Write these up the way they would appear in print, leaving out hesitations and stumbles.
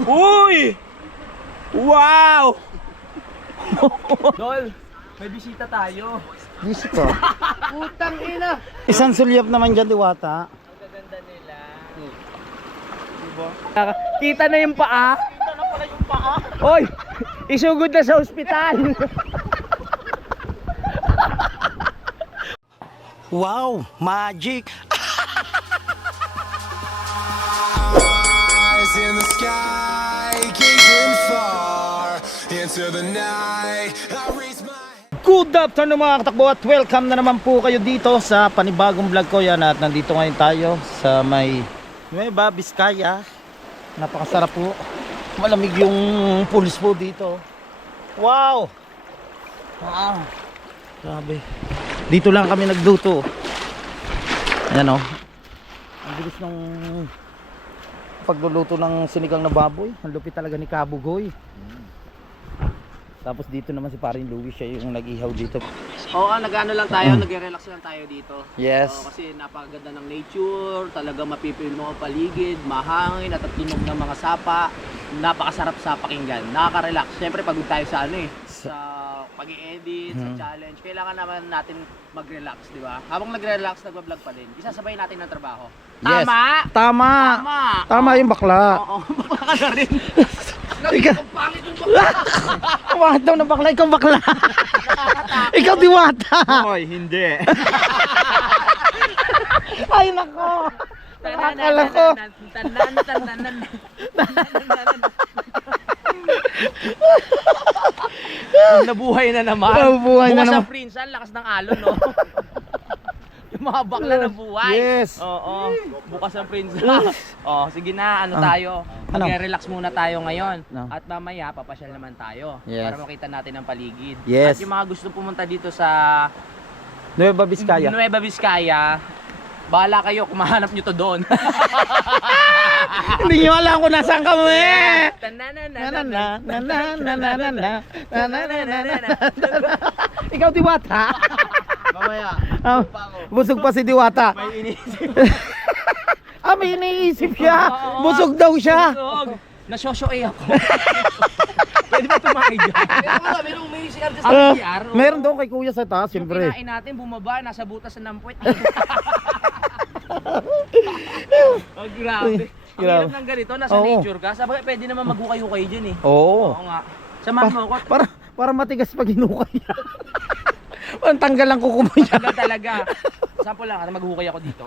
Uy! Wow! Dol, may bisita tayo. Bisito. Putang ina. Isang sulyap naman dyan, Diwata. Ang gaganda nila. Diba? Kita na yung paa. Kita na pala yung paa. Oy, isugod na sa ospital. Wow, magic! Eyes in the sky, gazing far into the night. I raise my Good afternoon mga katakbo at welcome na naman po kayo dito sa panibagong vlog ko yan. At nandito ngayon tayo sa may Nueva Vizcaya. Napakasarap po. Malamig yung pulse po dito. Wow! Wow! Grabe. Dito lang kami nagluto. Ayan o. Ang bilis ng pagluluto ng sinigang na baboy. Ang lupit talaga ni Kabugoy. Tapos dito naman si Paring Louie, siya yung nag-ihaw dito. Oo, nag-ano lang tayo, nag-relax lang tayo dito. Yes. Kasi napakaganda ng nature, talaga mapipil mo ang paligid, mahangin at tunog ng mga sapa. Napakasarap sa pakinggan, nakaka-relax. Siyempre pagod tayo sa sa pag-i-edit, sa challenge, kailangan naman natin mag-relax, di ba? Habang nag-relax, nag-vlog pa din. Isasabay natin ng trabaho. Yes. Tama! Tama! Tama! Tama yung bakla. Oo, bakla ka na rin. Ikaw, Ang pangit yung bakla. Bakit daw na bakla? Ikaw bakla. Ikaw Diwata. Hoy, hindi. Ay nako. Akala ko. Nabuhay na naman. Nabuhay na Bukas naman. ang prinsan, lakas ng alon, no? Yung mga bakla na buhay. Yes. Oo. Bukas ang prinsan. Oh, sige na, tayo. Ano? Mag-relax muna tayo ngayon. No. At mamaya, papasyal naman tayo. Yes. Para makita natin ang paligid. Yes. At yung mga gusto pumunta dito sa Nueva Vizcaya. Nueva Vizcaya, bahala kayo kung mahanap nyo to doon. Hindi nyo alam kung nasaan kami. Ikaw Diwata. Mamaya. Ah, busog pa si Diwata. May inisip. May iniisip siya. Busog daw siya. Nasosyoy ako. Pwede ba tumakay dyan? Merong may CR dyan sa Ah, CR. meron daw kay kuya sa taas, Yung siyempre. kinain natin, bumaba, nasa butas na ng puwet. Oh, grabe. Ang Grabe. hirap ng ganito, nasa Oo. nature ka. Sabi, pwede naman maghukay-hukay dyan eh. Oo. Oo nga. Samahan mo ako. Para matigas pag hinukay. Parang tanggal ang kuko mo niya. Tagal talaga. Sample lang, maghukay ako dito.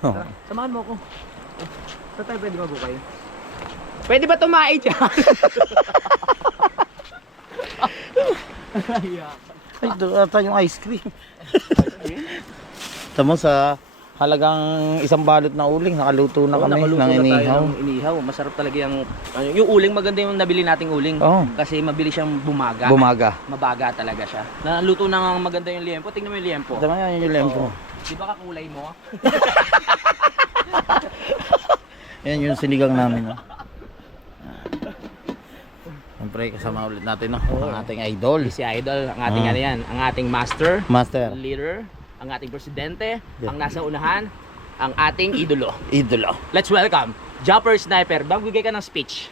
Oh. Samahan mo ako. Saan tayo pwede maghukay? Pwede ba tumae dyan? Ay, doon ata yung ice cream. Tamo sa halagang isang balot na uling, nakaluto na kami ng inihaw. Inihaw. Masarap talaga yung uling, maganda yung nabili nating uling. Oo. Kasi mabilis siyang bumaga. Bumaga. Mabaga talaga siya. Naluto na maganda yung liempo. Tingnan mo yung liempo. Tama yan yung lempo. Di ba kakulay mo? Yan yung sinigang namin. No? Siyempre kasama ulit natin no? Ang ating idol. Si Idol, ang ating ano yan, ang ating master, Master. leader, ang ating presidente, ang nasa unahan, ang ating idolo. Idolo. Let's welcome, Jumper Sniper. Magbigay ka ng speech.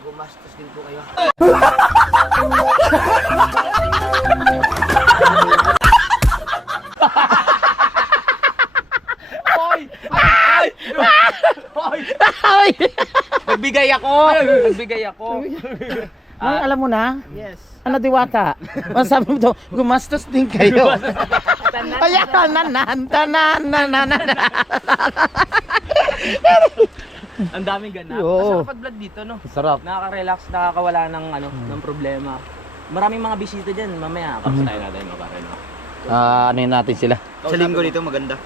Gumastos din po kayo. Hoy! Ay! Hoy! Ay! Nagbigay ako! Nagbigay ako! Ay, alam mo na? Yes. Ano Diwata? Masabi mo to, gumastos din kayo. Ayan, tanan. Ang daming ganap. Oo. Masarap pag-vlog dito, no? Sarap. Nakaka-relax, nakakawala ng ng problema. Maraming mga bisita diyan. Mamaya kamustahin natin mga pare, no? Ano yun natin sila? Sa linggo dito maganda.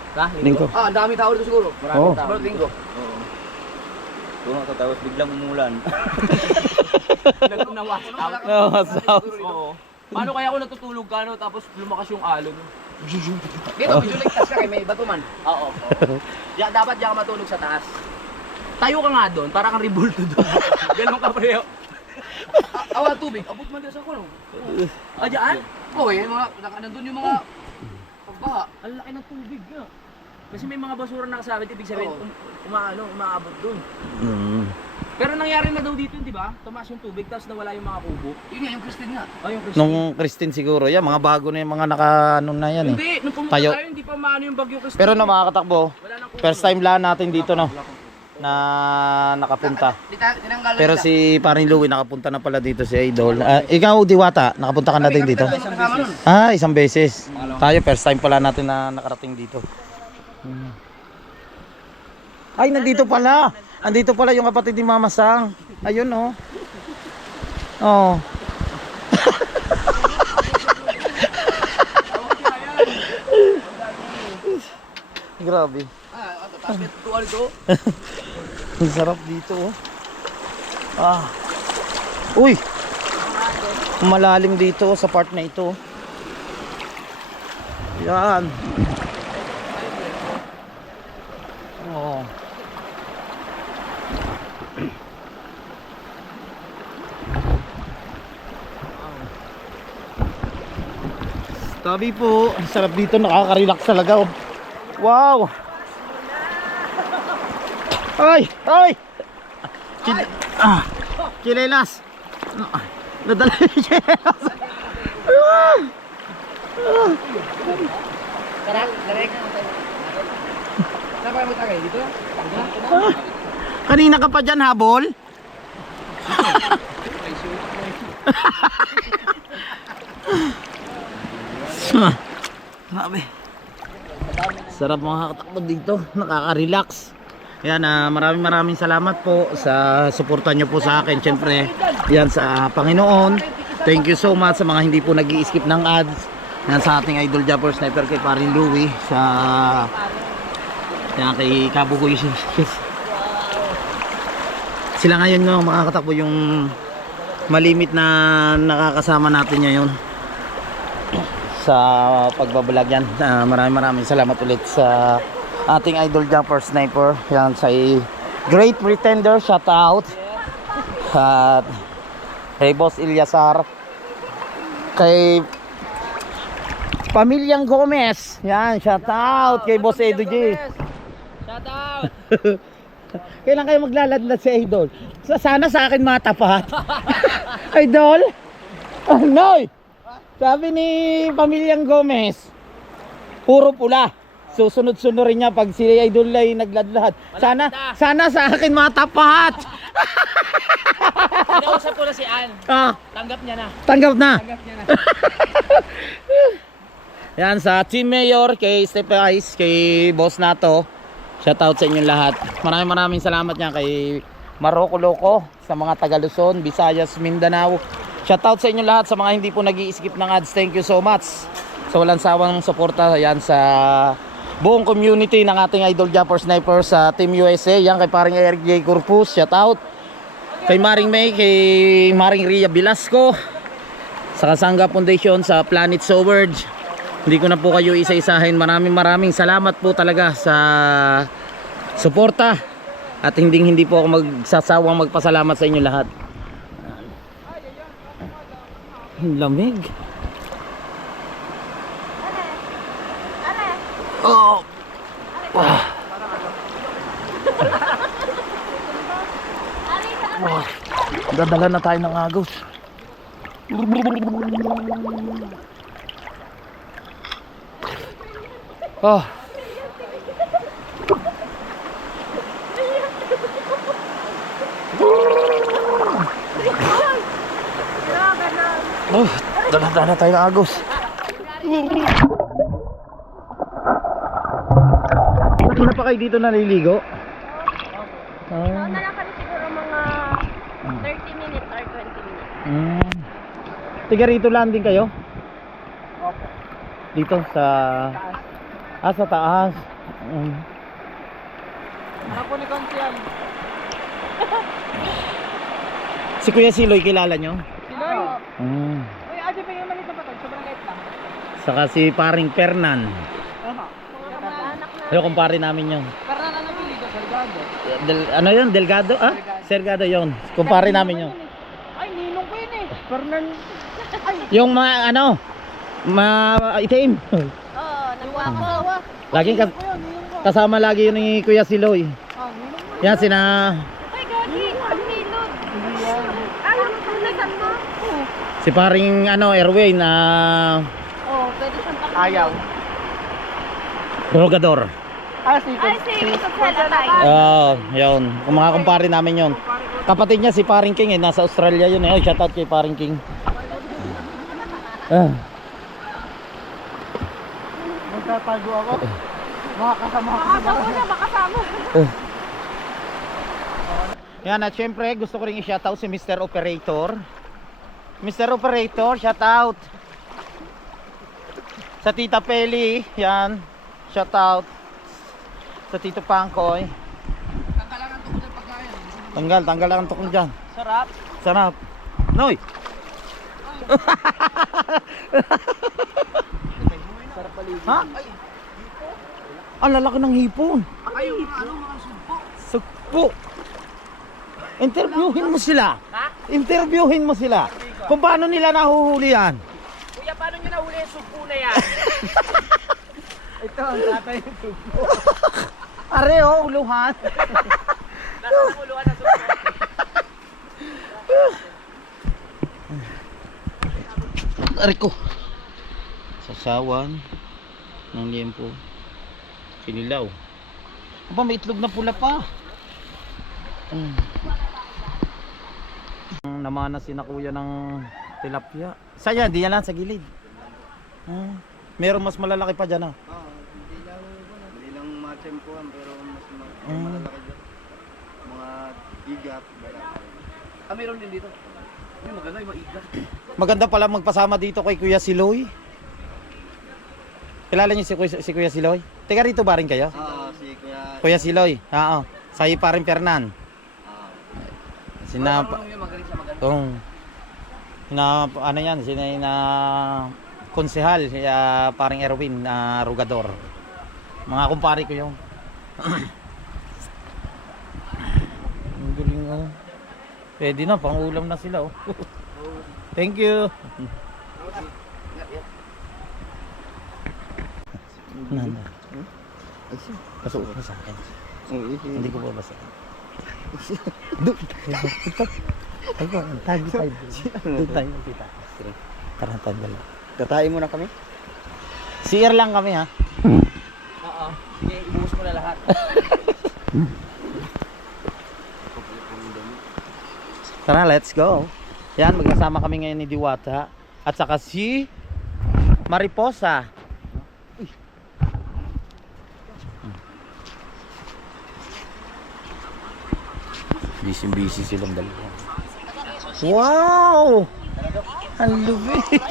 Linggo. Ang dami tao dito siguro. Oo. Maraming tao. Linggo. Oo. Kung tapos biglang umulan. Nagnawas out. Oo. Paano kaya kung natutulog ka, no? Tapos lumakas yung alon? Dito, medyo ligtas ka kay may batuman. Oo. Dapat diyan ka matulog sa taas. Tayo ka nga doon, para kang rebulto doon. Ganun ka pareho. Awa tubig, abot man din sa kulong. Diyan? Oo, yung mga, nandun yung mga pagbaha. Ang laki ng tubig nga. Kasi may mga basura nakasabit, ibig sabihin umaabot dun. Mm. Pero nangyari na daw dito, di ba? Tumaas yung tubig, tapos nawala yung mga kubo. Yun nga, yung Christine nga. Oh, yung Christine. Nung Christine siguro, yan, mga bago na yung mga naka, ano na yan eh. Hindi, nung pumunta Tayo. tayo, hindi pa maano yung bagyo Christine. Pero no, mga katakbo, Wala nang kubo. first time lang natin dito, no, na nakapunta. Tinanggal Pero si paring Louie nakapunta na pala dito si Idol. Ikaw, Diwata, nakapunta ka na din dito? Isang beses. Tayo, first time pala natin na nakarating dito. Ay, nandito pala. Andito pala yung kapatid ni Mama Sang. Ayun, oh. Oh. Grabe. Tapos may tutuan ito. Ang sarap dito, oh. Uy! Malalim dito sa part na ito. Yan. Oh. Tabi po, ang sarap dito, nakaka-relax talaga, oh. Wow! Ay! Ay! Chilelas! Nadala yung chilelas! Direct. Saan pa mo tagay? Dito? Kanina ka pa dyan, habol? Grabe. Sarap mga katakbo dito, nakaka-relax. Yan, maraming salamat po sa suporta nyo po sa akin. Siyempre, yan sa Panginoon. Thank you so much sa mga hindi po nag-i-skip ng ads. Yan sa ating Idol Jumper Sniper kay Parin Louie. Sa yan, kay Kabugoy. Sila ngayon, no, mga katakbo, yung malimit na nakakasama natin ngayon sa pagbablog yan. Maraming salamat ulit sa ating Idol Jumper Sniper. Yan sa Great Pretender, shout out. At kay Boss Ilyasar, kay Pamilyang Gomez, yan, shout out. Kay Boss Edu J, Shout out! kailan kayo maglaladlad sa Idol? Sana sa akin matapat. Idol? Noy! Sabi ni Pamilyang Gomez, puro pula. Susunod-sunurin niya pag si Idol ay nagladlad. Sana sa akin matapat. Pinausap ko na si Ann. Tanggap niya na. Tanggap na. Tanggap niya na. Yan sa Team Mayor, kay Step Ice, kay Boss Nato. Shout out sa inyong lahat. Maraming salamat niya kay Maroko Loco, sa mga taga Luzon, Visayas, Mindanao. Shout out sa inyong lahat, sa mga hindi po nag-i-skip ng ads. Thank you so much sa walang sawang suporta. Yan sa buong community ng ating Idol Jumper Sniper sa Team USA. Yan kay paring Eric J. Corpus, shout out. Kay Maring May, kay Maring Ria Velasco, sa Kasangga Foundation, sa Planet Sword. Hindi ko na po kayo isa-isahin. Maraming salamat po talaga sa suporta. At hindi po ako magsasawang magpasalamat sa inyo lahat. Ang lamig. Oh. Wow. Wow. Dadala na tayo ng agos. Oh. Oh, dala tayo ng agos. Muna pa kayo dito naliligo? Na lang kami siguro mga 30 minutes or 20 minutes. Tiga rito lang din kayo? Opo. Dito sa sa taas. Ako ni Consian. Si Kuya Siloy kilala nyo? Siloy? Uy, adi pa yung maliit na patag, sobrang light lang. Saka si paring Fernan. Mga anak na. Ayun, kumpare namin yun. Pero na napili ko, Salgado. Ano yun? Delgado? Sergado yun. Kumpare namin yun. Ay, ninong ko yun eh. Fernan. Yung mga itim. Oo, nagwapo. Laging Yun, ninong ko. Kasama lagi yun ni Kuya Siloy. Yan sina Ay, gagi. Ang milod. Ay, nasan mo? si paring Erwin na Oh, pwede siyang pakinggan. Ayaw. Rogador. Ay, Ay, si Sotela tayo. Yun. Kung mga kumpare namin yun. Kapatid niya si Paring King nasa Australia yun eh. Oh, shout out kay Paring King. Magtatago ako. Makakasama ako. Makasama na, makasama. Yan at syempre gusto ko rin i-shout out si Mr. Operator. Mr. Operator, shout out. Sa Tita Peli, yan. Shout out. Sa Tito Pangkoy. Tanggal lang ang tukol dyan. Sarap. Sarap. Noy! Sarap paligid. Ha? Ang lalaki ng hipon. Ay, mga sugpo. Sugpo. Interviewin mo sila. Interviewin mo sila. Kung paano nila nahuhuli yan. Kuya, paano nyo nahuli yung sugpo na yan? Ito, ang tatay yung sugpo. Are oh, uluhan. Nasa nakuluan ng sugpo. Are ko. Sasawan ng liempo. Kinilaw. Aba, may itlog na pula pa. Namana si na kuya ng tilapia. Saya, di yan lang sa gilid. Meron mas malalaki pa dyan ah. Hindi lang matsempuan pero mas malalaki dyan. Mga igat. Ah, meron din dito. Ay, maganda yung maigat. Maganda pala magpasama dito kay Kuya Siloy. Kilala niyo si Kuya Siloy? Teka rito ba rin kayo? Si Kuya. Kuya Siloy, oo. Sahi pa rin Fernan. Sina Magaling sa magaling. ano yan, sina konsehal, paring Erwin na Rugador. Mga kumpare ko yung. Ang galing oh. Pwede na, pang-ulam na sila oh. Thank you. Nanda. Pasok ka sa akin. Hindi ko babasa. Ay ko, tagi tayo. Doon tayo kita. Tara tayo dala. Tatayin mo na kami? CR lang kami ha. Oo. Sige, ibuhos mo na lahat. Tara, let's go. Yan, magkasama kami ngayon ni Diwata at saka si Mariposa. Busy silang dalawa. Wow! Ang lupit.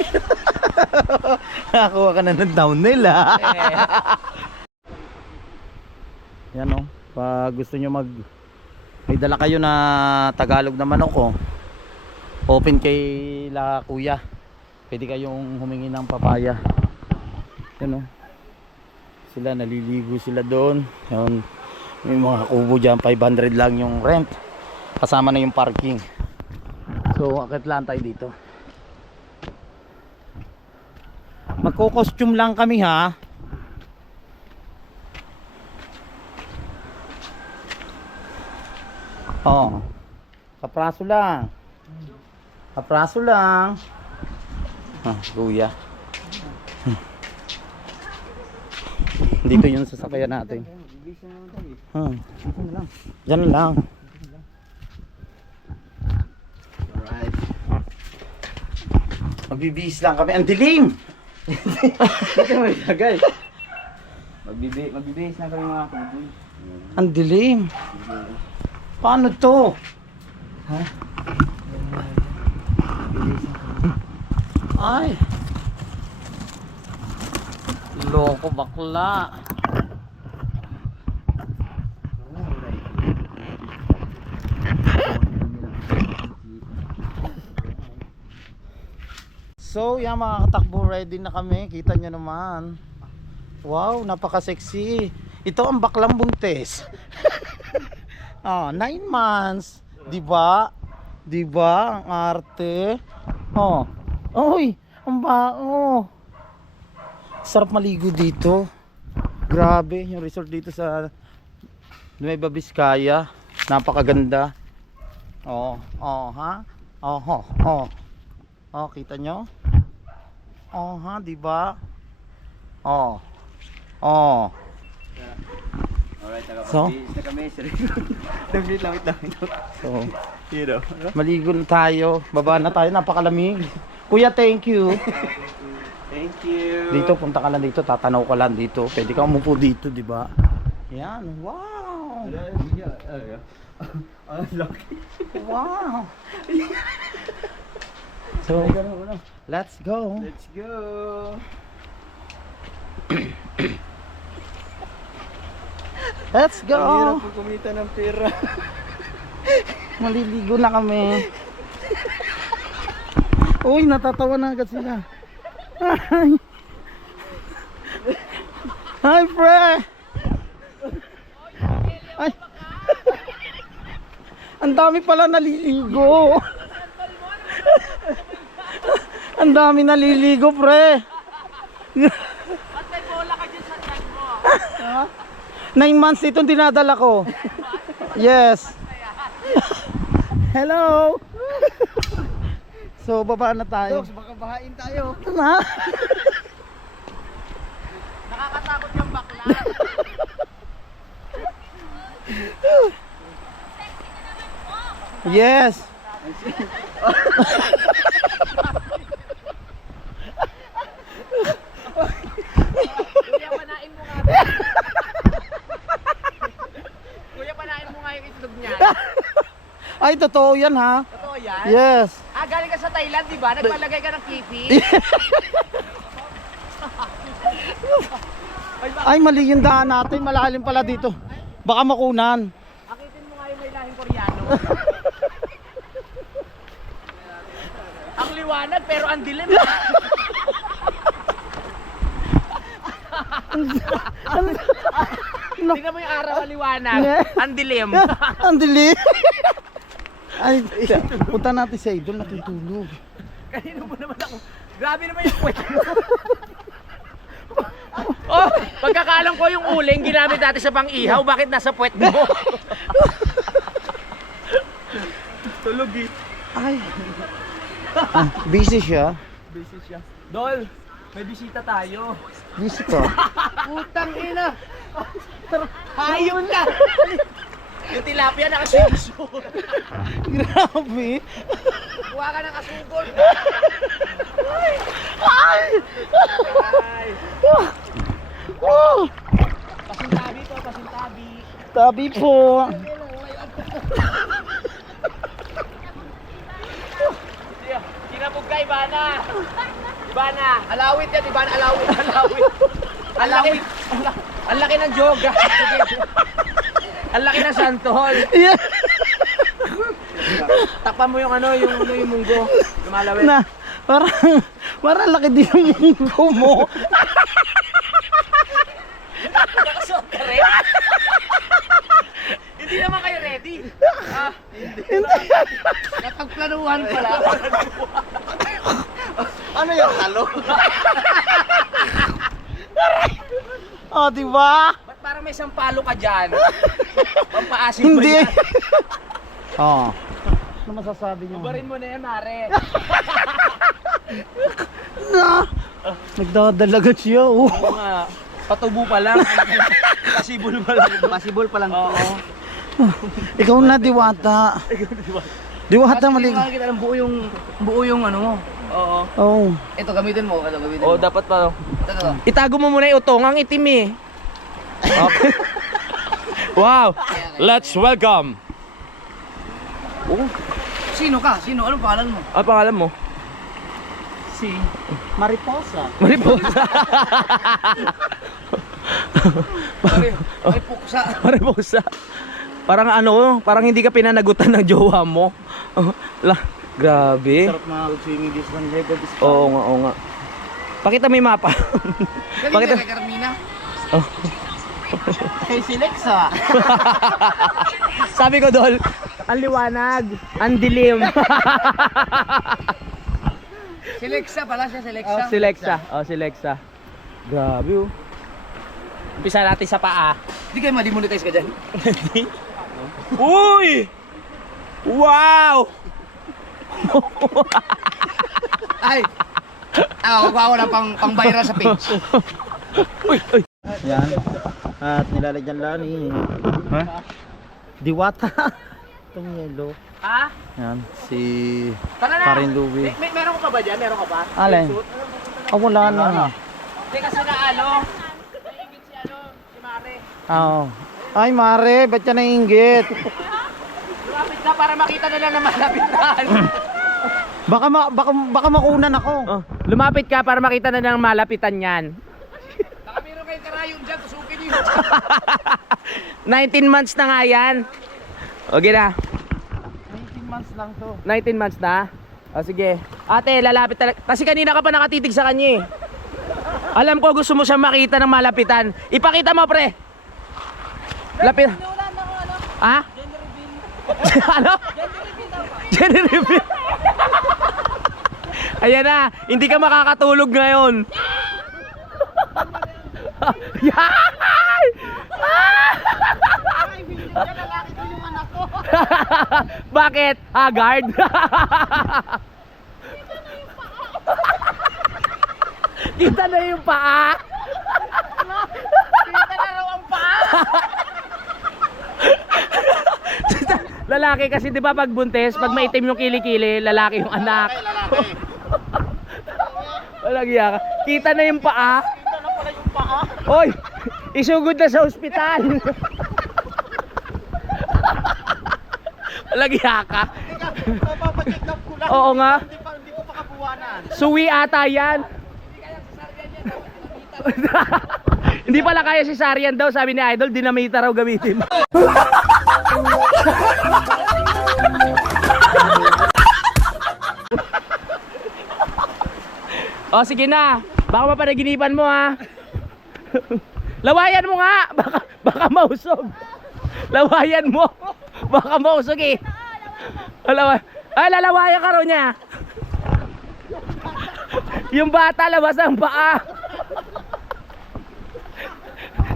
Nakakuha ka na ng thumbnail ha. Yan o. Pag gusto nyo may dala kayo na Tagalog na manok oh. Open kay la kuya. Pwede kayong humingi ng papaya. Yan o. Sila naliligo sila doon. Yan. May mga kubo dyan. 500 lang yung rent. Kasama na yung parking. So akit lang tayo dito. Magko-costume lang kami ha. Oh. Kapraso lang. Kapraso lang. Kuya. Dito yung sasakyan natin. Dito na lang. Diyan lang. Alright. Magbibihis lang kami. Ang dilim! Dito mo ilagay. Magbibihis na kami mga kuboy. Ang dilim. Paano to? Ha? Ay. Loko bakla. So, yan mga katakbo, ready na kami. Kita nyo naman. Wow, napaka-sexy. Ito ang baklang buntis. 9 months. Diba? Diba? Ang arte. Oh. Oy, ang bao. Sarap maligo dito. Grabe, yung resort dito sa Nueva Vizcaya. Napakaganda. Oh, ha? Oh, kita nyo? Oh, ha, di ba? Oh. Alright, So? nakapag-bis na kami. Lamit lang. So, You know. maligo na tayo. Baba na tayo, napakalamig. Kuya, thank you. Thank you. Dito, punta ka lang dito, tatanaw ka lang dito. Pwede ka umupo dito, di ba? Yan, wow! Lucky. Wow! So, let's go! Let's go. Let's Ang hirap go! po kumita ng pera. Maliligo na kami. Uy, natatawa na agad sila. Hi! Hi, pre! Ay! Ang dami pala naliligo. Ang dami naliligo, pre. At may bola ka dyan sa tiyan mo. 9 months itong dinadala ko. Yes. Hello. So, baba na tayo. Baka bahain tayo. Na? Nakakatakot yung bakla. Yes. Kuya, panain mo nga. Kuya, panain mo nga yung itlog niya. Ay, totoo yan ha. Totoo yan? Yes. Ah, galing ka sa Thailand, di ba? Nagpalagay ka ng kipi. Ay, mali yung daan natin. Malalim pala dito. Baka makunan. Akitin mo nga yung may lahing Koreano. Ang liwanag pero ang dilim. Tingnan mo yung araw ang liwanag. Ang dilim. Ang dili. Ay, punta natin sa idol, natutulog. Kanino mo naman ako? Grabe naman yung kwento mo. Oh, pagkakalang ko yung uling ginamit natin sa pang-ihaw, bakit nasa puwet mo? Tulog eh. Ay. Busy siya. Busy siya. Dol, may bisita tayo. Busy ka. Putang ina. Hayon ka. Yung tilapia nakasugod. Grabe. Kuha ka ng kasugod. Ay! Oh! Pasintabi to, pasintabi. Tabi po. Kinabog ka, Ibana. Ibana. Alawit yan, Ibana. Alawit. Alawit. Alawit. Ang laki ng joga. Ang laki ng santol. Yeah. Takpan mo yung ano, yung munggo. Lumalawit. Na, parang laki din yung munggo mo. Nakasuot ka rin? Hindi naman kayo ready. Ah, hindi. Napagplanuhan pala. Ano yung talo? Oh, di ba? Ba't parang may sampalo ka dyan? Pampaasin mo Hindi. yan. Oh. Ano masasabi niyo? Barin mo na yan, Mare. Na. Nagdadalagan siya, oh. Oo nga. Patubo pa lang. Pasibol pa lang. Pasibol pa lang. Oo. Ikaw na, Diwata. Diwata, mali. Makikita ng buo yung ano mo. Oo. Oh. Ito, gamitin mo. Ito, gamitin Oo, mo. dapat pa. Ito. Itago mo muna yung utong ang itim eh. Okay. Wow! Let's welcome! Sino ka? Sino? Anong pangalan mo? Ano pangalan mo? Si Mariposa. Mariposa. May puksa. Mariposa. Parang ano, parang hindi ka pinanagutan ng jowa mo. Grabe. Sarap na swimming dito sa Nueva Vizcaya. Oo nga, oo nga. Pakita mo yung mapa. Galing Bakit? ka kay Carmina? Kay si Lexa. Sabi ko, Dol, ang liwanag, ang dilim. Si Lexa pala siya, si Lexa. Si Lexa. Oh, si Lexa. Grabe oh. Umpisa natin sa paa. Hindi kayo ma-demonetize ka dyan. Uy! Wow! Ay! Wag ako na pang viral sa page. Yan. At nilalagyan lang ni Diwata. Itong yellow. Ha? Yan. Si Tara na! Karin Louie. Meron ka pa ba dyan? Meron ka pa? Alin? Wala na. Hindi kasi na naingit si Mare. Oo. Ay, Mare, ba't ka nainggit? Lumapit ka para makita na lang na malapitan. Baka makunan ako. Lumapit ka para makita na lang malapitan yan. Baka meron kayong karayom dyan, tusukin nyo. 19 months na nga yan. Okay na. 19 months lang to. 19 months na? O sige. Ate, lalapit talaga. Kasi kanina ka pa nakatitig sa kanya eh. Alam ko gusto mo siyang makita ng malapitan. Ipakita mo, pre. Lapit. Ha? Ano? Gender reveal. Ayan na, hindi ka makakatulog ngayon. Yay! Bakit? Haggard? Kita na yung paa. Kita na raw ang paa. Lalaki kasi 'di ba pag buntis, pag maitim yung kilikili, lalaki yung anak. Walang iya ka. Kita na yung paa. Kita na pala yung paa. Hoy, isugod na sa ospital. Walang iya ka. Papacheck up ko lang. Oo nga. Hindi ko pa kabuwanan. Suwi ata yan. Hindi pala kaya si Sarian daw, sabi ni Idol, dinamita raw gamitin. O sige na, baka mapanaginipan mo ha. Lawayan mo nga, baka mausog. Lawayan mo, baka mausog eh. Lalawayan ka raw niya. Yung bata labas ang paa.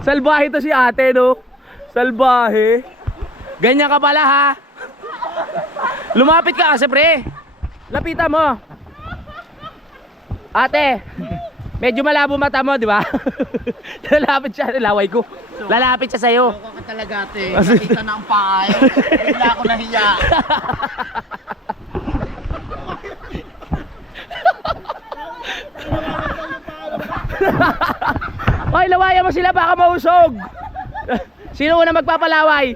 Salbahe to si ate, no? Salbahe. Ganyan ka pala, ha? Lumapit ka kasi, pre. Lapitan mo. Ate, medyo malabo mata mo, di ba? Lalapit siya, laway ko. Lalapit siya sa'yo. Ako ka talaga, ate. Nakita na ang paa. Bigla ako nahiya. Hoy, lawayan mo sila, baka mausog. Sino una magpapalaway?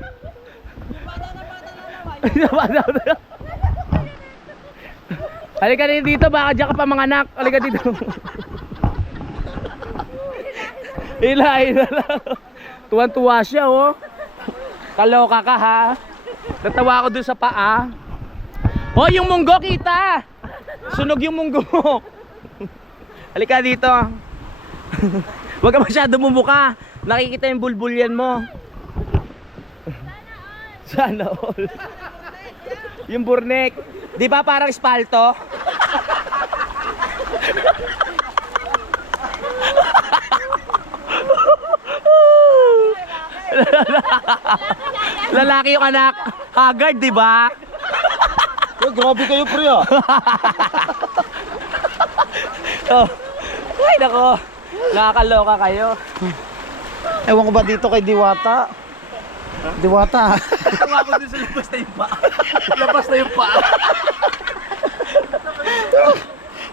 Halika din dito, baka dyan ka pa mga anak. Halika dito. Ila lang. Tuwan-tuwa siya, oh. Kaloka ka, ha? Natawa ako dun sa paa. Hoy, yung munggo kita. Sunog yung munggo mo. Halika dito. Huwag ka masyado mumuka. Nakikita yung bulbulyan mo. Sana all. Yung burnek. Di ba parang espalto? Lalaki yung anak. Haggard, di ba? Grabe kayo, pre, ah. Oh. Ay, nako. Nakakaloka kayo. Ewan ko ba dito kay Diwata? Diwata. Tawa ko din sa labas na yung paa. Labas na yung paa.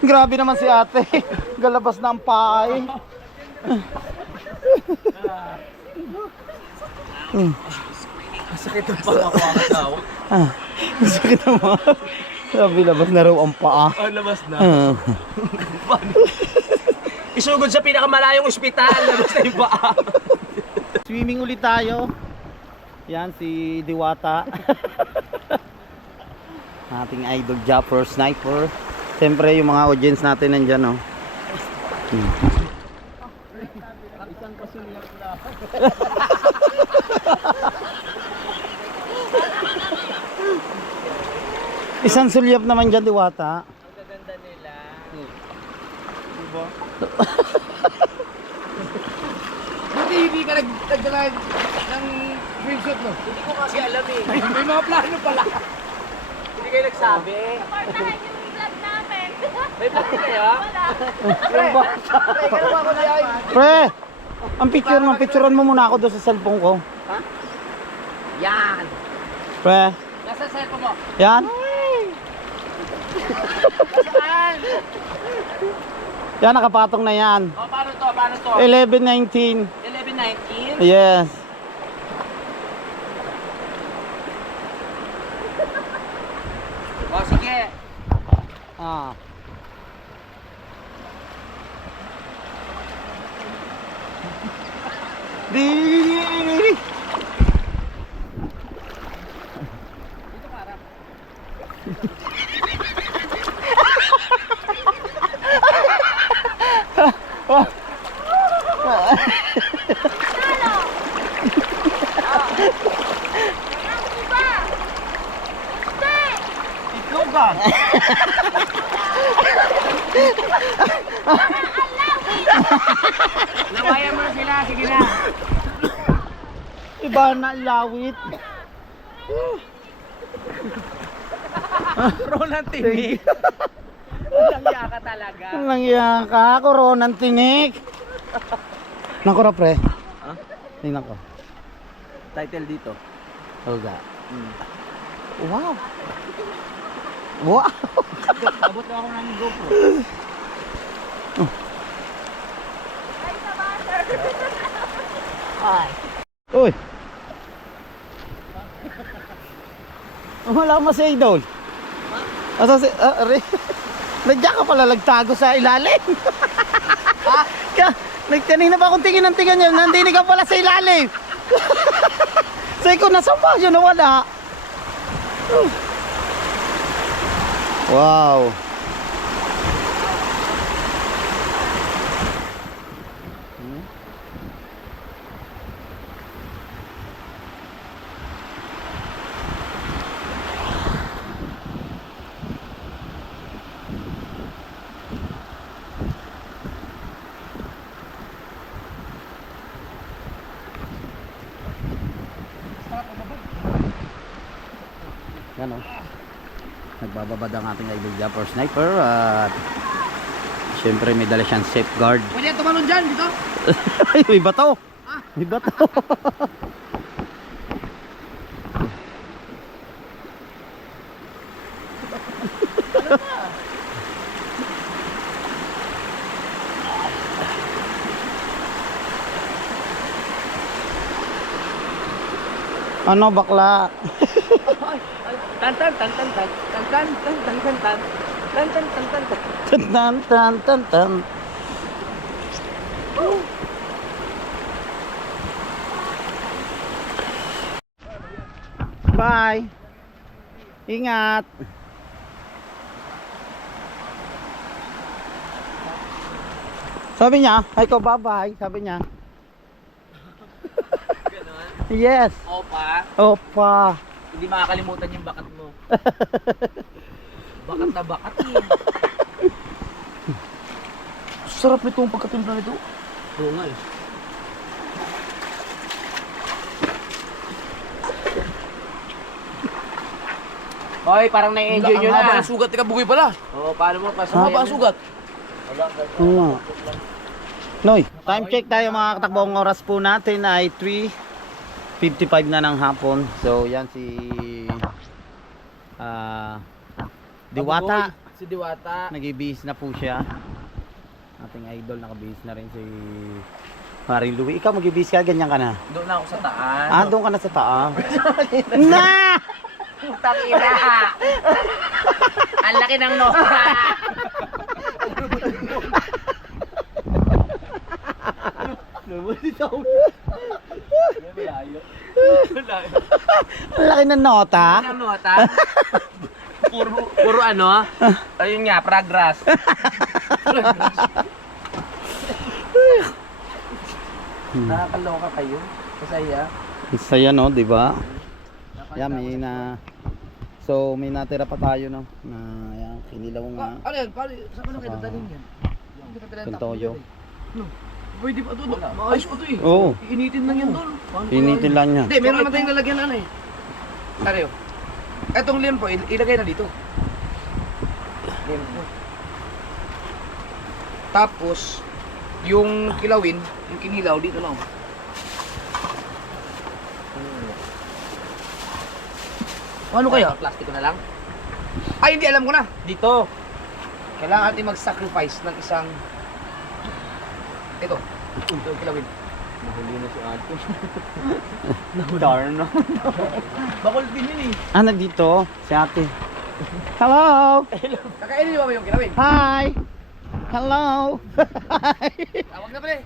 Grabe naman si ate. Galabas na ang paa, eh. Sakit ang paa ko ang tao. Sakit naman. Sabi, labas na raw ang paa. Oh, labas na. Isugod sa pinakamalayong ospital. Labas na yung paa. Swimming ulit tayo. Yan si Diwata. Ating idol Japper Sniper. Siyempre yung mga audience natin nandyan, oh. Isang sulyap naman dyan, Diwata. Ganda nila. Diba? Hindi ka nagdala ng swimsuit mo? Hindi ko kasi alam eh. May mga plano pala. Hindi kayo nagsabi. Supportahan yung vlog namin. May plano kaya? Wala. Pre, kaya ba ako live? Pre, ang picturean mo muna ako doon sa cellphone ko. Yan. Pre, Nasa cellphone mo. yan. Saan? Yan, nakapatong na yan. O, paano to? Paano to? 11:19. 11:19? Yes. O, sige. Ah. Di. Iba! Hindi! Itlogan. Nawayan mo na sila. Sige na. Iba na lawit. Roland TV. Walang yaka talaga. Walang yan ka, koronang tinik. Nakura pre. Ha? Tingnan ko. Title dito. Olga. Wow. Wow. Abot na ako ng GoPro. Ay, sa butter. Uy. Wala akong masay doon. Asa si... Nandiyan ka pala nagtago sa ilalim. Ha? Kanina pa akong tingin ng tingin niya. Nandinig ka pala sa ilalim. Say ko, nasa pa yun? Nawala. Wow. Yan o. Nagbababad ang ating idol jumper sniper at syempre may dala siyang safeguard. Pwede tumalon dyan, dito. Ay, may bato. May bato. Ano bakla? Tan tan tan tan tan tan tan tan tan tan tan tan tan tan tan tan. Tan tan tan tan tan. Bye. Ingat. Sabi niya, ay ko bye-bye, sabi niya. Yes. Opa, Opa. hindi makakalimutan yung bakat mo. Bakat na bakat eh. Sarap nitong pagkatimpla nito. Oo nga eh. Hoy, parang na-enjoy nyo na. Ang sugat, tika bugoy pala. Oo, paano mo? Haba ang sugat. Oo. Noy, time check tayo mga katakbo. Ang oras po natin ay 3:55 na ng hapon. So yan si Diwata. Si Diwata. Nag-ibihis na po siya. Ating idol, nakabihis na rin si Marie Louie. Ikaw mag-ibihis ka, ganyan ka na. Doon na ako sa taas. Ah, doon ka na sa taas. Na! Putang ina! Ang laki ng nota! Ang laki ng nota. Ang nota? Puro ano? Ayun nga, progress. Nakakaloka kayo. Masaya. Ang saya no, di ba? Yan, may na... So, may natira pa tayo no. Na, yan, kinilaw nga. Ano yan? Saan mo na kayo dadalhin yan? Tuntoyo. Pwede pa doon. Maayos pa to eh. Oo. Iinitin lang yan doon. Initin lang niya. Hindi, meron naman tayong lalagyan ano eh. Tayo. Etong liempo, ilagay na dito. Liempo. Tapos, yung kilawin, yung kinilaw, dito lang. Ano kaya? Plastiko na lang? Ay, hindi, alam ko na. Dito. Kailangan natin mag-sacrifice ng isang... Ito. Ito yung kilawin. Nahuli na si ate. Darn. Bakol din yun eh. Ah, nandito. Si ate. Hello! Kakainin niyo ba yung kilawin? Hi! Hello! Tawag na pala eh.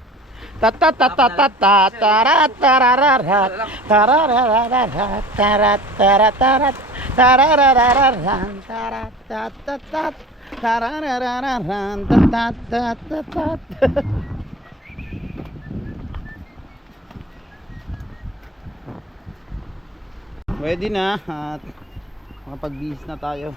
Pwede na at makapagbihis na tayo.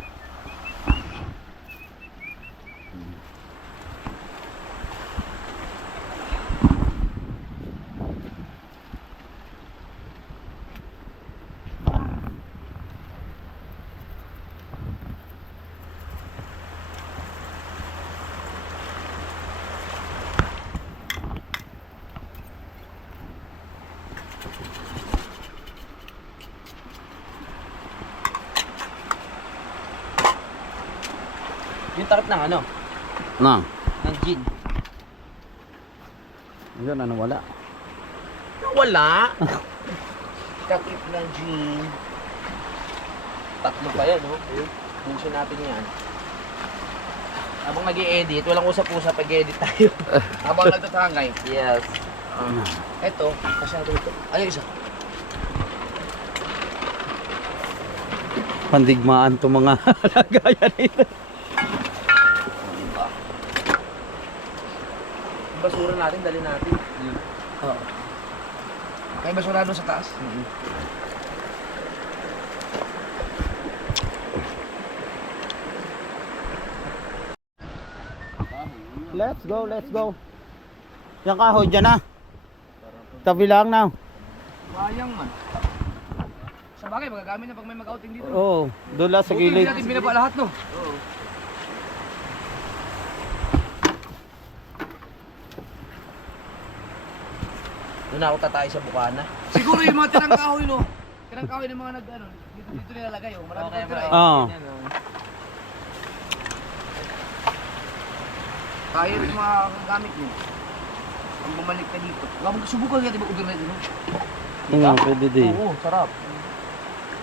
Yung takip ng ano? Na. Ng gin. Yun, ano wala. Wala. Takip ng gin. Tatlo pa yan, no? Busin natin yan. Habang nag-i-edit, walang usap-usap, pag-edit tayo. Habang nagtatangay. Yes. Eto, masyado ito. Ano yung isa? Pandigmaan to mga lagaya nito. Yung basura natin, dali natin. Oo. May basura doon sa taas? Let's go, let's go. Yan kahoy dyan na. Tabi lang na. Sayang man. Sa bagay, magagamit na pag may mag-outing dito. Oo, doon lang sa Buti hindi gilid. natin binaba lahat, no? Oo. Doon ako tatay sa bukana. Siguro yung mga tirang kahoy, no? Tirang kahoy ng mga nag-ano, dito nilalagay, oh. Marami tayong tira, eh. Oo. Kaya rin mga gamit mo. Ang bumalik ka dito. Wala mong subukan nga, di ba, overnight, no? Oo, pwede din. Oo, sarap.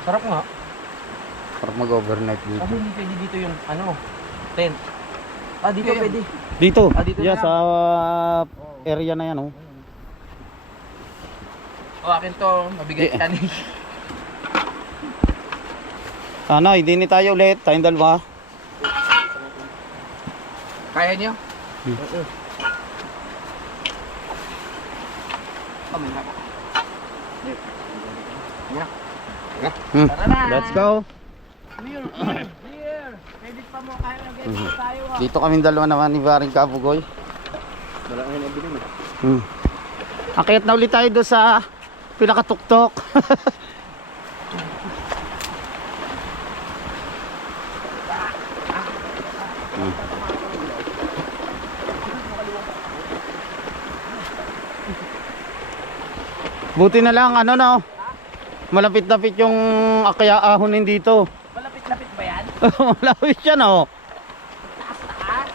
Sarap nga. Para mag-overnight dito. Kasi hindi pwede dito yung, ano, tent. Ah, dito pwede. Dito? Ah, dito Yeah, na. sa area na yan, oh. O, akin to, mabigat ka ni. Sana, hindi ni tayo ulit. Tayong dalawa. Kaya niyo? Oo. May nga. Tara na! Let's go. Clear! Clear! Edit pa mo, kaya nag-edit tayo, ah. Dito kami dalawa naman ni Baring Kabugoy. Wala kang nabilin eh. Akit na ulit tayo doon sa pinakatuktok. Buti na lang ano no. Malapit-lapit yung akya ahonin dito. Malapit-lapit ba yan? Malapit siya no. Taas-taas?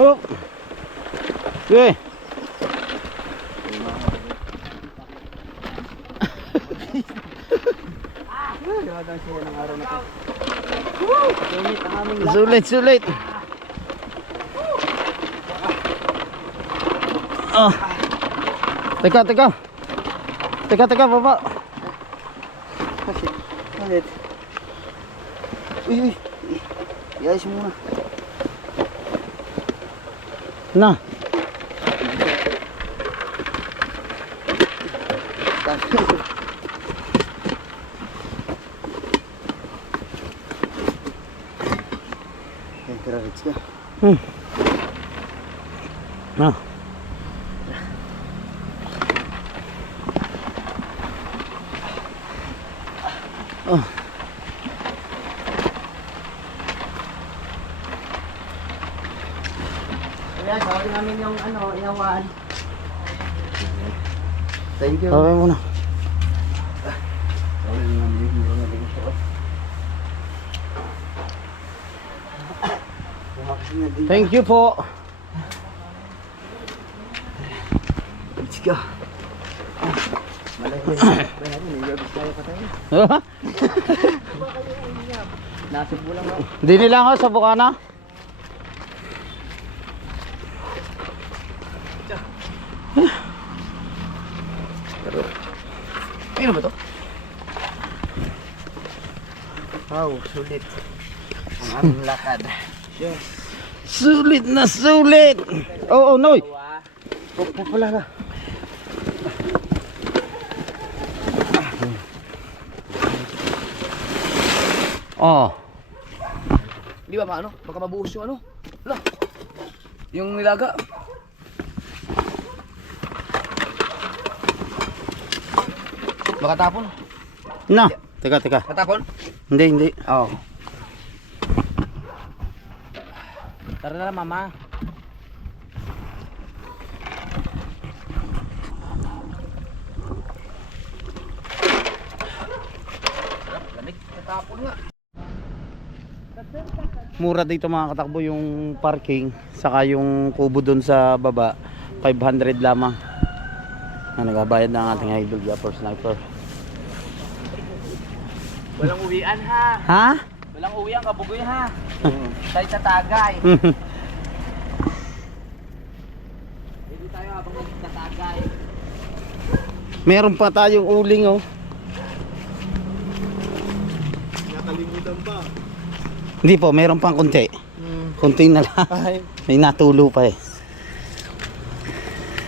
Oh. Okay. Sulit. Ah. Teka, baba. Bakit? Uy. Iayos mo muna. Na. Encourage ka. Ah. Oh. Kaya sorry namin yung inawan. Thank you. Okay muna. Thank you po. Let's go. Nasubo lang ako. Hindi nila ako sa Bukana. Ano ba to? Wow, sulit. Ang aming lakad. Sulit na sulit. Oo, Noy. Pupula na. Oh. Di ba maano? Baka mabuhos yung ano? Wala. Yung nilaga. Baka tapon. Na. Teka. Matapon? Hindi. Oo. Tara na lang, mama. Lamig. Matapon nga. Mura dito mga katakbo yung parking, saka yung kubo doon sa baba, 500 lamang. Nagabayad ng ating idol Japper Sniper. Walang uwian ha. Ha? Walang uwian, kabugoy ha. Tayo sa Tagay. Hindi tayo habang sa Tagay. Meron pa tayong uling oh. Nakalimutan pa. Hindi po, meron pang konti. Konti na lang. May natulo pa eh.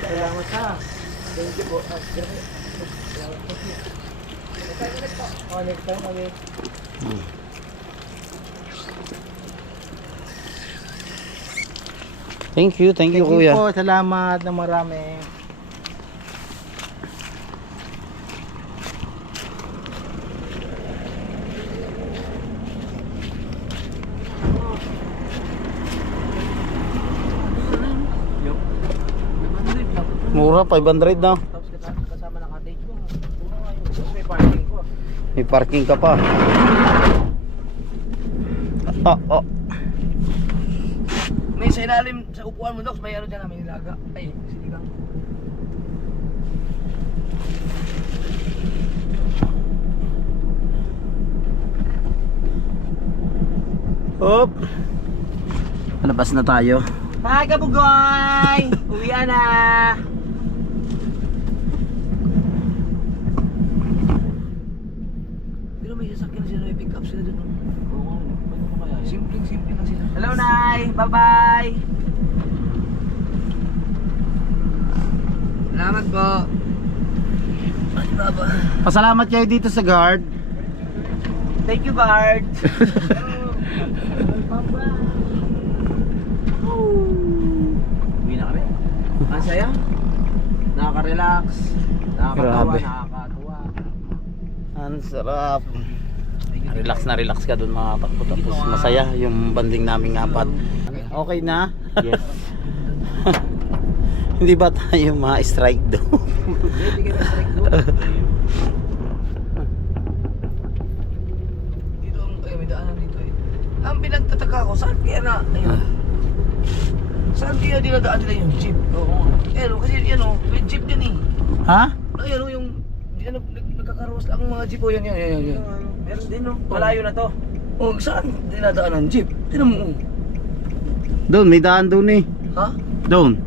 Salamat ha. Thank you po. Next time ulit. Thank you kuya. Po, salamat na marami. Mura, 500 na. Tapos kasama ng cottage ko. May parking ko. May parking ka pa. Oh. May sa ilalim sa upuan mo, Docs, may ano dyan, may nilaga. Ay, sinigang. Hop. Palabas na tayo. Hi, Kabugoy! Uwian na! Pero may sasakyan sila, may pick up sila dun. Oo, kaya? Simple lang sila. Hello, Nay! Bye-bye! Salamat po! Ay, baba. Pasalamat kayo dito sa guard. Thank you, guard! Uwi na kami. Ang saya. Nakaka-relax. Nakakatawa. Grabe. Nakakatuwa. Ang sarap. Relax ka dun mga takbo. Tapos masaya yung banding naming apat. Okay na? Yes. Hindi ba tayo ma-strike doon? Hindi ka na-strike doon. Dito ang, ay may daanan dito eh. Ang pinagtataka ko, saan kaya na, ayun. Saan kaya dinadaan nila yung jeep? Oo. Ayun, kasi yan o, may jeep din eh. Ha? Ayun o, yung, ano, nagkakaroos lang ang mga jeep o, yan. Meron din o, malayo na to. O, saan dinadaan ang jeep? Tinan mo o. Doon, may daan doon eh. Ha? Doon.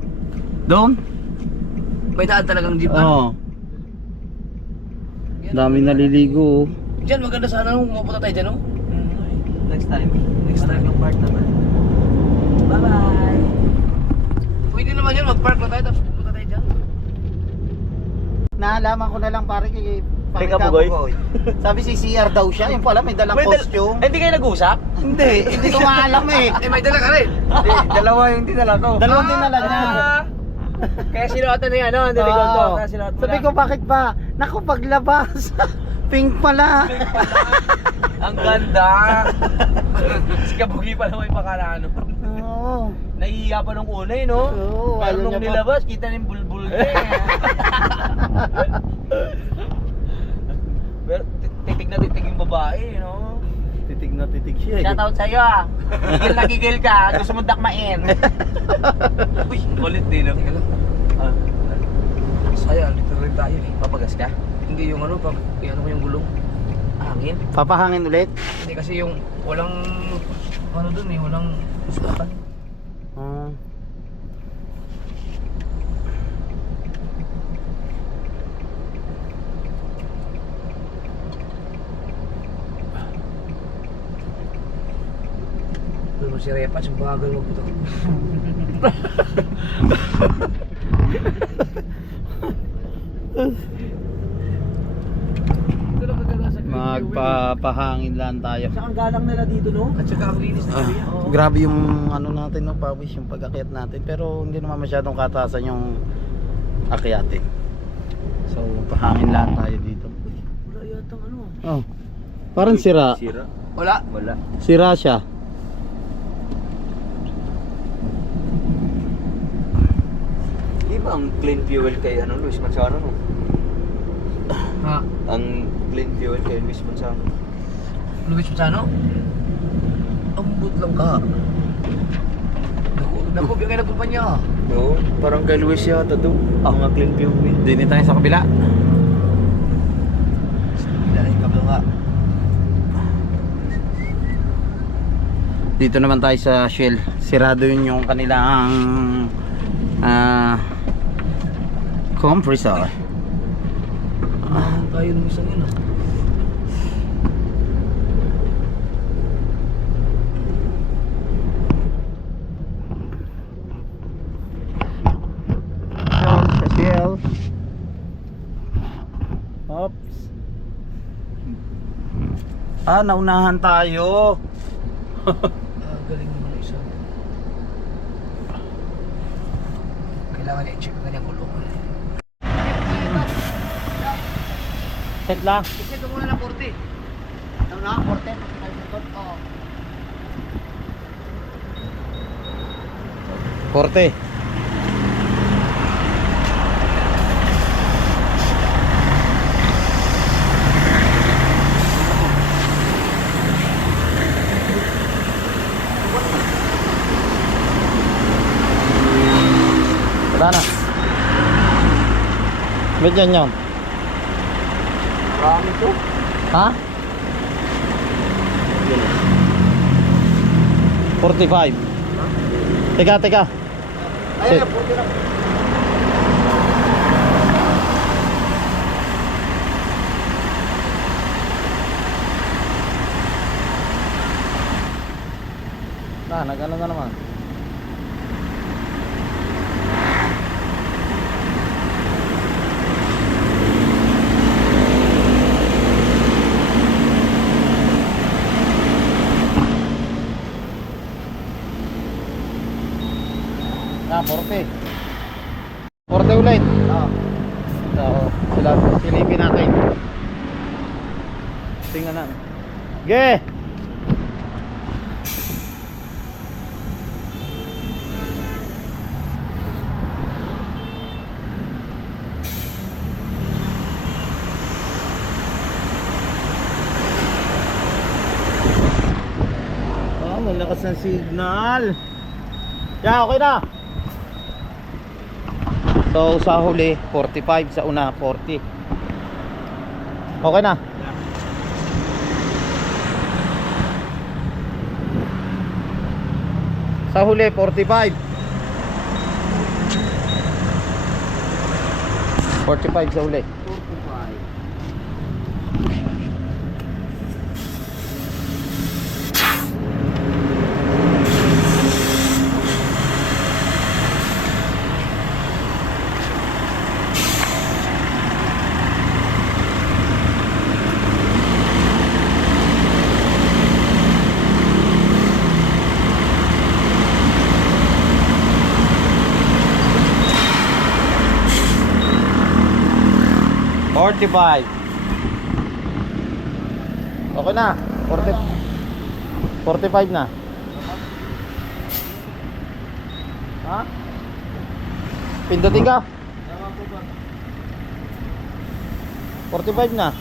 May daan talagang jeep Oo. Dami naliligo oh. Diyan, maganda sana nung mapunta tayo dyan o. Next time yung part naman. Bye-bye! Pwede naman yun, mag-park na tayo tapos pupunta tayo dyan. Naalaman ko na lang pare kay Kay Kabugoy? Sabi si CR daw siya, yung pala may dalang costume. Hindi kayo nag-usap? Hindi ko maalam eh. may dala ka rin. Hindi, dalawa yung dinala ko. Dalawang dinala niya. Kaya sinuotan na yan, niligon to. Oo. Sabi ko bakit ba? Naku paglabas. Pink pala. Ang ganda! Si Kabugi pa naman yung pakarano. Oo. Naiiya pa nung una eh, no? Oo, Pero ayaw nung niya pa. nilabas, kita na yung bulbul niya eh. Pero titig na titig yung babae, no? Titig na titig siya. Shoutout sa'yo ah. Gigil na gigil ka, gusto mo dakmain. Uy, kulit din, no? Saya, literal rin tayo eh. Papagas ka? Hindi yung ano, ano mo yung gulong? Hangin? Papahangin ulit. Hindi kasi yung walang, ano dun eh, walang susukan. Pero si Repa, yung bagal mo puto. Magpapahangin lang tayo. Ang galang nila dito, no? At saka ang linis na kanya. Grabe yung ano natin, no, pawis yung pag-akyat natin. Pero hindi naman masyadong katasan yung akyatin. So, pahangin lang tayo dito. Wala yatang ano. Oh. Parang sira. Sira? Wala. Wala. Sira siya. Di ba ang clean fuel kay ano, Luis Manzano, no? Ha? Ang clean fuel kay Luis Manzano. Luis Manzano? Ambot lang ka. Naku, bigyan kayo ng kumpanya. Oo, parang kay Luis yata to. Mga clean fuel. Dini tayo sa kabila. Dahil ka nga. Dito naman tayo sa Shell. Sirado yun yung kanilang compressor. Tayo nung isang yun ah. Sa Shell. Oops. Naunahan tayo. Galing mo na isa. Kailangan niya i-check na niyang kulong. Set lang. Kasi ito muna ng 40. Ano na? 40? Oo. 40. Wala na. Ba't yan yun? Marami to. Ha? 45. Teka. Ayan, Set. 40 na. Nagano na naman. Na, 40. 40 ulit. So, silipin natin. Tingnan na. Ge! Malakas ng signal. Yeah, okay na. So sa huli 45, sa una 40. Okay na. Sa huli 45. 45 sa huli. 45. 45. Okay na. 45 na. Ha? Pindutin ka. 45 na.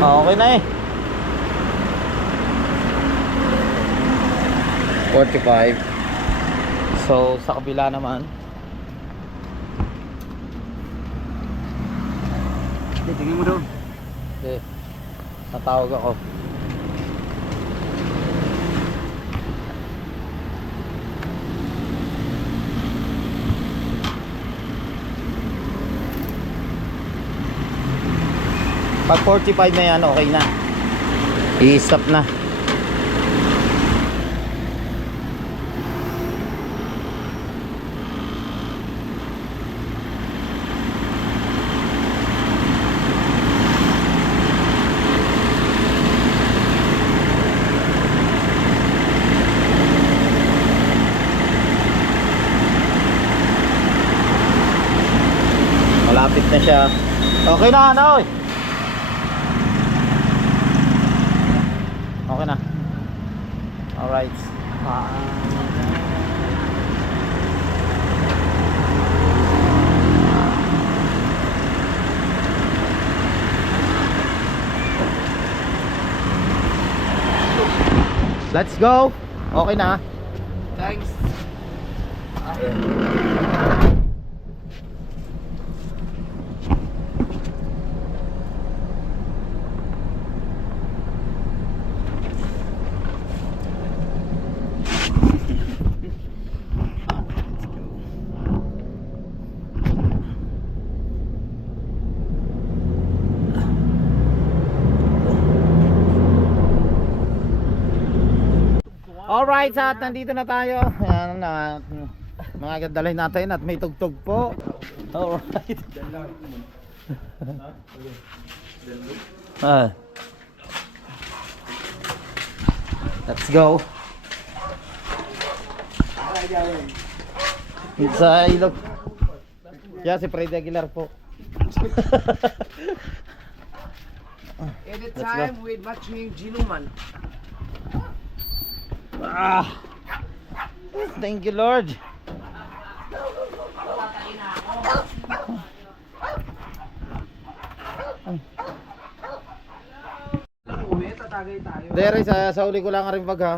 Okay na eh. 45. So sa kabila naman. Tingin mo doon. Okay. Tatawag ako. Pag 45 na yan, okay na. I-stop na. Malapit na siya. Okay na, Noy. Okay na. Alright. Let's go. Okay na. Thanks. Alright, at nandito na tayo. Ayan na. Mga gadalhin natin at may tugtog po. Alright. Let's go. Sa ilog. Yeah, si Freddy Aguilar po. Edit Let's time with matching Ginuman. Thank you, Lord. Tatagay tayo. Dere, sa uli ko lang rin pag ha.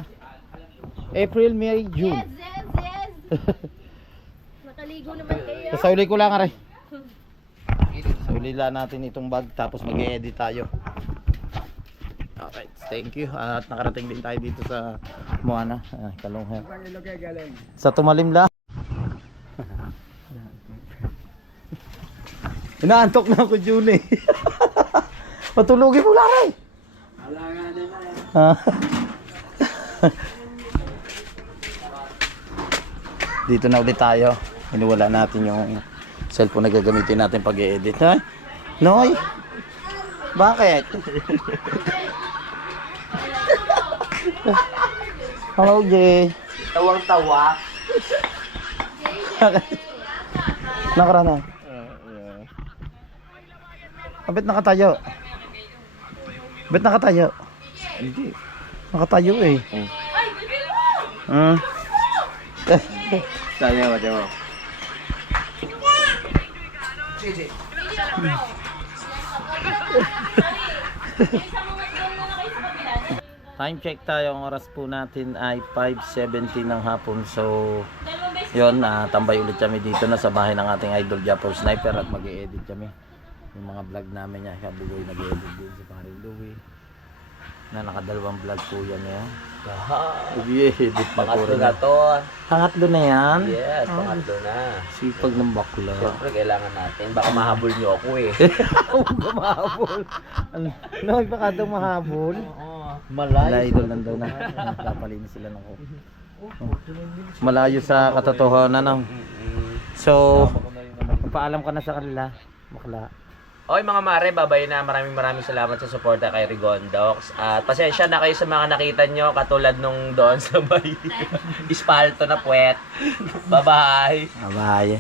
April, May, June. Yes, yes, yes. Nakaligo naman kayo. Sa uli ko lang rin. Sa uli lang natin itong bag tapos mag-e-edit tayo. Alright, thank you. At nakarating din tayo dito sa Moana, Kalungher. Sa Tumalim lang. Inaantok na ako, June. Patulugin mo lang rin. Wala nga naman. Dito na ulit tayo. Iniwala natin yung cellphone na gagamitin natin pag i-edit. Ay, Noy! Bakit? Hello, Jay. Tawang-tawa. Nakara na. Ba't nakatayo? Ba't nakatayo? Hindi. Nakatayo eh. Saya mo. Time check tayo. Ang oras po natin ay 5:17 ng hapon. So, yun, tambay ulit kami dito na sa bahay ng ating idol Japper Sniper at mag-e-edit kami. Yung mga vlog namin niya. Kabugoy nag-e-edit din si Pare Louie. Na nakadalawang vlog po yan yan. I-edit pa po rin. Pangatlo na yan? Yes, pangatlo na. Sipag ng bakla. Siyempre, kailangan natin. Baka mahabol niyo ako eh. Huwag ka mahabol. Ano, baka daw mahabol? Malay. Wala, idol lang daw na. Napapalinis sila ng kuko. Malayo sa katotohanan. No? So, paalam ka na sa kanila. Bakla. Okay mga mare, babay na. Maraming salamat sa suporta kay Rigondox. At pasensya na kayo sa mga nakita nyo katulad nung doon sa bay. Ispalto na puwet. Bye-bye. Bye.